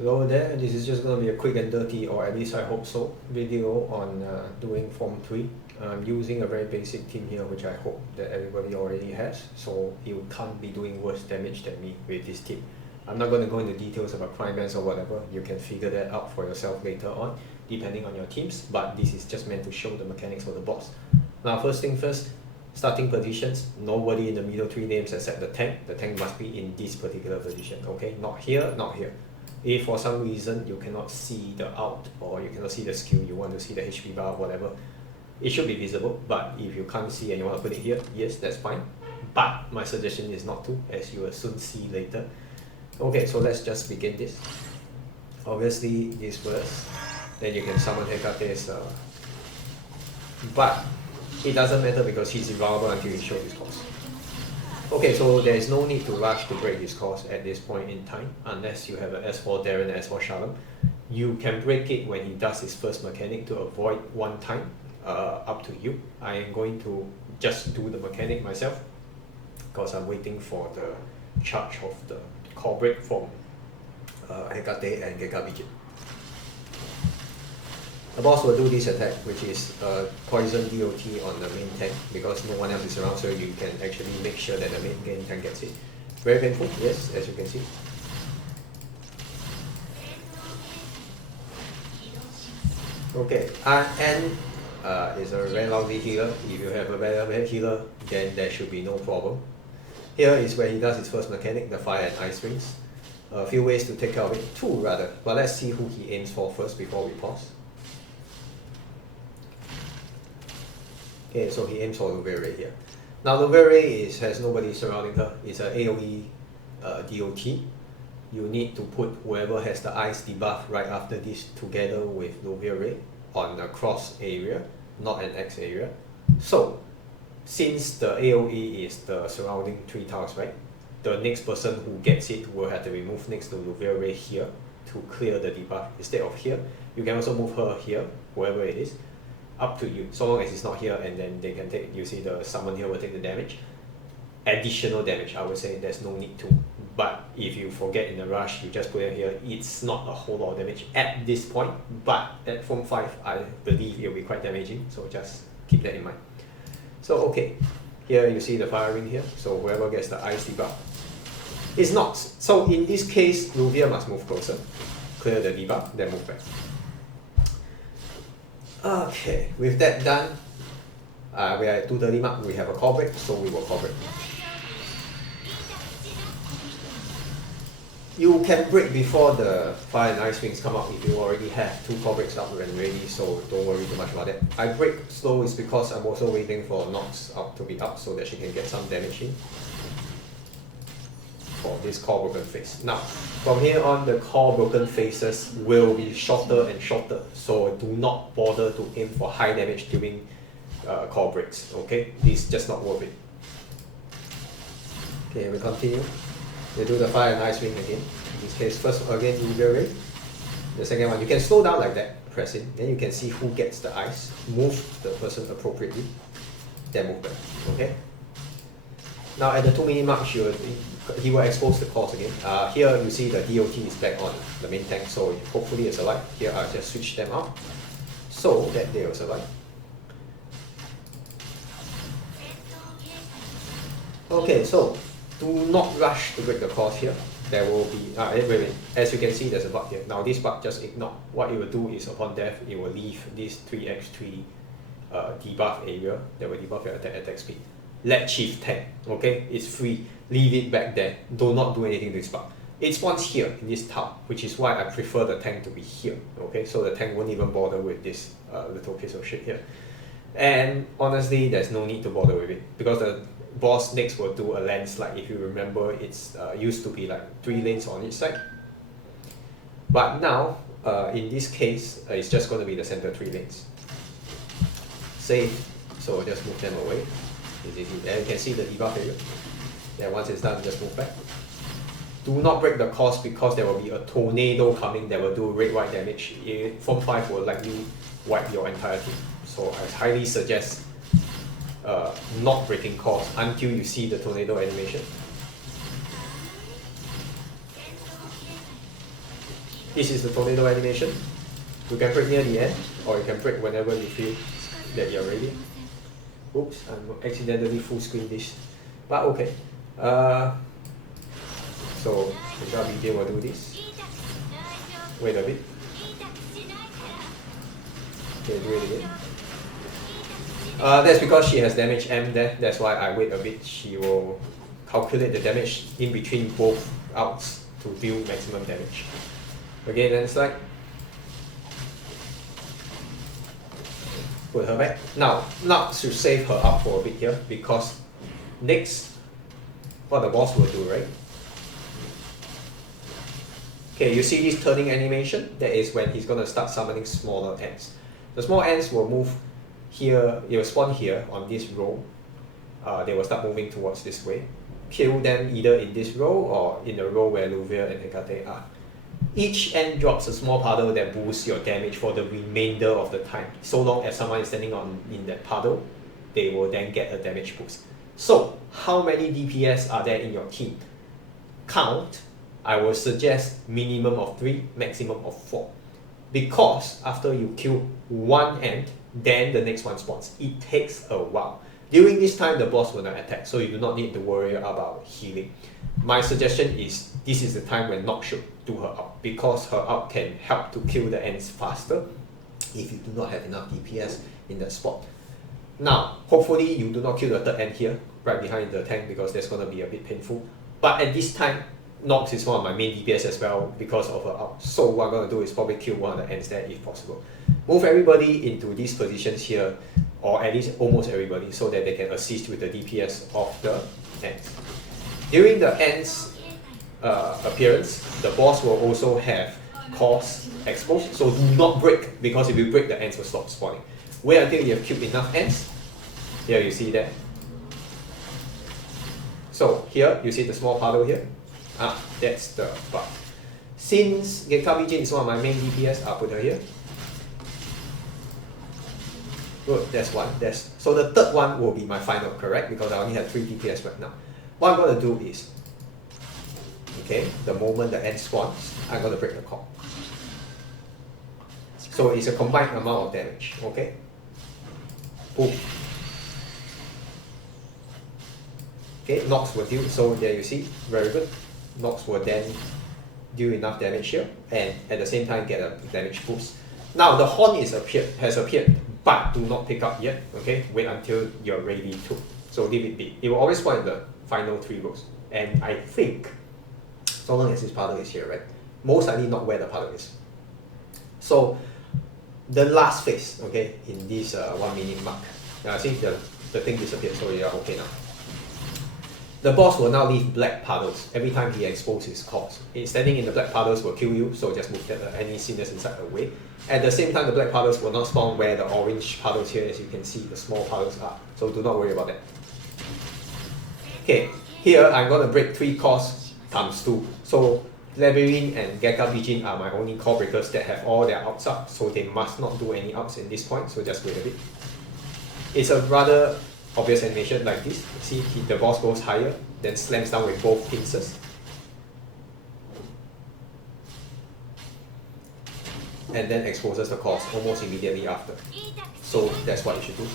Hello there, this is just going to be a quick and dirty, or at least I hope so, video on doing Form 3. I'm using a very basic team here, which I hope that everybody already has, so you can't be doing worse damage than me with this team. I'm not going to go into details about crime bands or whatever, you can figure that out for yourself later on, depending on your teams, but this is just meant to show the mechanics of the boss. Now first thing first, starting positions, nobody in the middle 3 names except the tank must be in this particular position, okay? Not here, not here. If for some reason you cannot see the out or you cannot see the skill, you want to see the HP bar, whatever, it should be visible, but if you can't see and you want to put it here, yes, that's fine. But my suggestion is not to, as you will soon see later. Okay, so let's just begin this. Obviously, this first, then you can summon Hecate's, but it doesn't matter because he's invulnerable until he shows his cost. Okay, so there is no need to rush to break his course at this point in time, unless you have an S4 Darren and S4 Shalom. You can break it when he does his first mechanic to avoid one time, up to you. I am going to just do the mechanic myself, because I'm waiting for the charge of the core break from Hecate and Gekabiji. The boss will do this attack, which is poison DOT on the main tank because no one else is around, so you can actually make sure that the main tank gets it. Very painful, yes, as you can see. Okay, and it's a very lousy healer. If you have a better healer, then there should be no problem. Here is where he does his first mechanic, the fire and ice rings. A few ways to take care of it, 2 rather, but let's see who he aims for first before we pause. Okay, so he aims for Luvere here. Now Luvere has nobody surrounding her. It's an AoE DOT. You need to put whoever has the ice debuff right after this together with Luvere on the cross area, not an X area. So, since the AoE is the surrounding 3 tiles, right? The next person who gets it will have to be moved next to Luvere here to clear the debuff. Instead of here, you can also move her here, whoever it is. Up to you, so long as it's not here, and then they can take, you see the summon here will take the damage. Additional damage, I would say there's no need to. But if you forget in a rush, you just put it here, it's not a whole lot of damage at this point, but at Form 5, I believe it will be quite damaging, so just keep that in mind. So okay, here you see the fire ring here, so whoever gets the ice debuff is not. So in this case, Luvia must move closer, clear the debuff, then move back. Okay, with that done, we are at 2:30 mark, we have a core break, so we will core break. You can break before the fire and ice rings come out if you already have 2 core breaks up and ready, so don't worry too much about that. I break slow is because I'm also waiting for Nox up to be up so that she can get some damage in for this core broken phase. Now, from here on, the core broken phases will be shorter and shorter, so do not bother to aim for high damage during core breaks, okay? This is just not worth it. Okay, we continue. We do the fire and ice ring again. In this case, first again, Luvere. The second one, you can slow down like that, press it, then you can see who gets the ice, move the person appropriately, then move back, okay? Now at the 2-minute mark, he will expose the cores again. Here you see the DOT is back on the main tank, so hopefully it's alive. Here I'll just switch them out so that they will survive. Okay, so do not rush to break the cores here. There will be, wait, as you can see there's a bug here. Now this bug just ignore. What it will do is upon death, it will leave this 3x3 debuff area that will debuff your attack speed. Let Chief tank, okay? It's free. Leave it back there. Do not do anything to this bug. It spawns here in this tile, which is why I prefer the tank to be here, okay? So the tank won't even bother with this little piece of shit here. And honestly, there's no need to bother with it because the boss next will do a landslide. If you remember, it's used to be like 3 lanes on each side. But now, in this case, it's just going to be the center 3 lanes. Save, so just move them away. And you can see the debuff area. Then once it's done, just move back. Do not break the course because there will be a tornado coming that will do red-white damage. Form 5 will likely wipe your entire team. So I highly suggest not breaking course until you see the tornado animation. This is the tornado animation. You can break near the end, or you can break whenever you feel that you're ready. Oops, I'm accidentally full screen this. But okay. So the BJ will do this. Wait a bit. Okay, do it again. That's because she has damage M there. That's why I wait a bit. She will calculate the damage in between both outs to deal maximum damage. Again, then slide. Put her back. Now should save her up for a bit here, because next, what the boss will do, right? Okay, you see this turning animation? That is when he's gonna start summoning smaller ants. The small ants will move here, it will spawn here on this row. They will start moving towards this way. Kill them either in this row or in the row where Luvia and Hecate are. Each ant drops a small puddle that boosts your damage for the remainder of the time. So long as someone is standing in that puddle, they will then get a damage boost. So, how many DPS are there in your team? Count. I will suggest minimum of 3, maximum of 4. Because after you kill one ant, then the next one spawns. It takes a while. During this time, the boss will not attack, so you do not need to worry about healing. My suggestion is, this is the time when Noct should do her out, because her out can help to kill the ants faster if you do not have enough DPS in that spot. Now, hopefully you do not kill the third ant here, right behind the tank, because that's going to be a bit painful. But at this time, Noct is one of my main DPS as well because of her out. So what I'm going to do is probably kill one of the ants there if possible. Move everybody into these positions here, or at least almost everybody, so that they can assist with the DPS of the ants. During the ants' appearance, the boss will also have cause exposed, so do not break, because if you break, the ants will stop spawning. Wait until you have killed enough ants. Here you see that. So here you see the small puddle here. That's the bug. Since Gekabijin is one of my main DPS, I'll put her here. Good, that's one. So the third one will be my final, correct? Because I only have 3 DPS right now. What I'm going to do is, okay, the moment the ant spawns, I'm going to break the core. So it's a combined amount of damage, okay? Boom. Okay, Noct will deal, so there you see, very good. Noct will then deal enough damage here, and at the same time get a damage boost. Now the horn has appeared, but do not pick up yet, okay? Wait until you're ready to. So leave it be. It will always spawn in the final 3 rows. And I think, so long as this puddle is here, right? Most likely not where the puddle is. So the last phase, okay, in this 1 minute mark. I think the thing disappeared, so you're okay now. The boss will now leave black puddles every time he exposes his cores. Standing in the black puddles will kill you, so just move any sinners inside away. At the same time, the black puddles will not spawn where the orange puddles here, as you can see, the small puddles are. So do not worry about that. Okay, here I'm going to break 3 cores times 2. So Labyrinth and Gekabijin are my only core breakers that have all their outs up, so they must not do any outs in this point, so just wait a bit. It's a rather obvious animation like this. See, the boss goes higher, then slams down with both pincers. And then exposes the cores almost immediately after. So that's what you should do.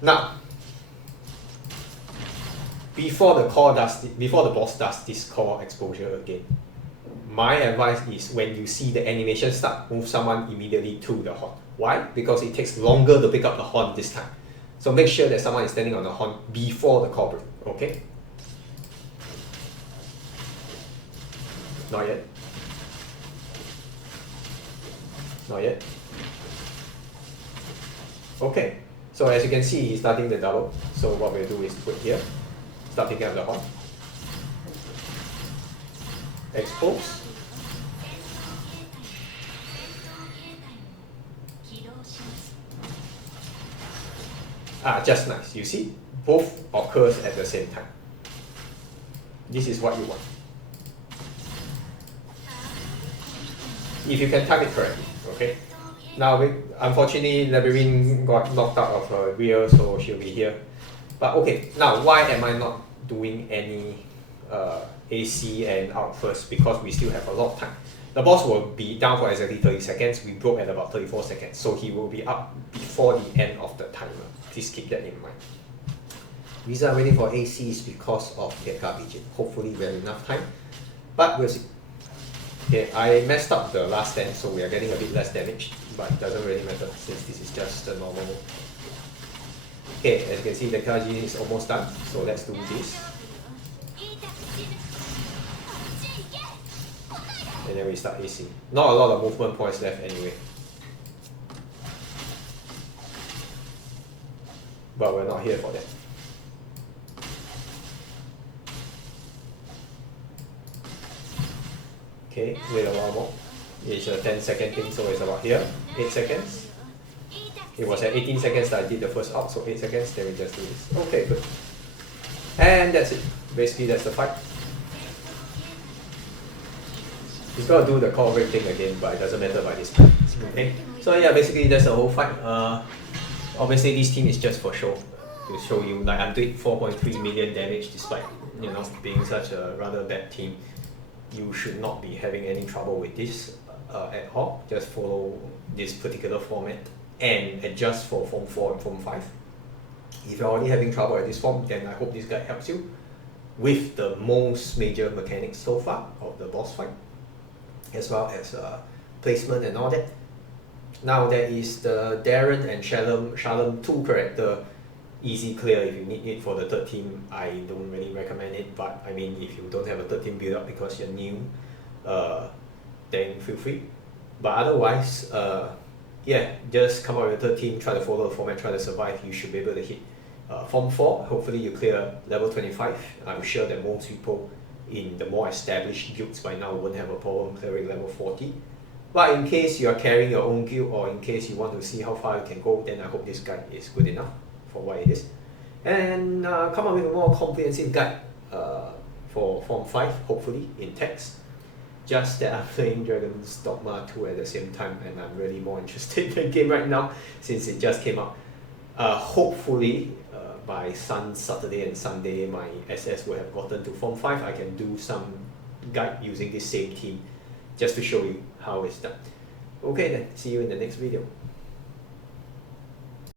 Now, before the boss does this core exposure again, my advice is when you see the animation start, move someone immediately to the horn. Why? Because it takes longer to pick up the horn this time. So make sure that someone is standing on the horn before the core break, okay? Not yet. Not yet. Okay, so as you can see, he's starting the double. So what we'll do is put here, start picking up the horn. Expose. Just nice. You see, both occurs at the same time. This is what you want. If you can time it correctly, okay? Now, unfortunately, Labyrinth got knocked out of her rear, so she'll be here. But okay, now why am I not doing any AC and out first because we still have a lot of time. The boss will be down for exactly 30 seconds, we broke at about 34 seconds, so he will be up before the end of the timer. Please keep that in mind. Reason I'm waiting for AC is because of the garbage. Hopefully we have enough time, but we'll see. Okay, I messed up the last stand, so we are getting a bit less damage, but it doesn't really matter since this is just a normal. Okay, as you can see, the Kaji is almost done, so let's do this. And then we start AC. Not a lot of movement points left anyway. But we're not here for that. Okay, wait a while more. It's a 10-second thing, so it's about here. 8 seconds. It was at 18 seconds that I did the first out, so 8 seconds, then we just do this. Okay, good. And that's it. Basically, that's the fight. He's gonna do the core break thing again, but it doesn't matter by this point. Okay. So yeah, basically that's the whole fight. Obviously this team is just for show. To show you, like I'm doing 4.3 million damage despite being such a rather bad team. You should not be having any trouble with this at all. Just follow this particular format and adjust for Form 4 and Form 5. If you're already having trouble at this form, then I hope this guide helps you with the most major mechanics so far of the boss fight, as well as placement and all that. Now there is the Darren and Shalom 2 character, easy clear if you need it for the third team. I don't really recommend it, but I mean if you don't have a third team build up because you're new, then feel free. But otherwise, yeah, just come up with a third team, try to follow the format, try to survive. You should be able to hit Form 4. Hopefully you clear level 25. I'm sure that most people in the more established guilds by now won't have a problem clearing level 40. But in case you are carrying your own guild, or in case you want to see how far you can go, then I hope this guide is good enough for what it is. And come up with a more comprehensive guide for Form 5, hopefully in text. Just that I'm playing Dragon's Dogma 2 at the same time, and I'm really more interested in the game right now since it just came out. Hopefully by Saturday and Sunday my SS will have gotten to Form 5. I can do some guide using this same team just to show you how it's done. Okay then, see you in the next video.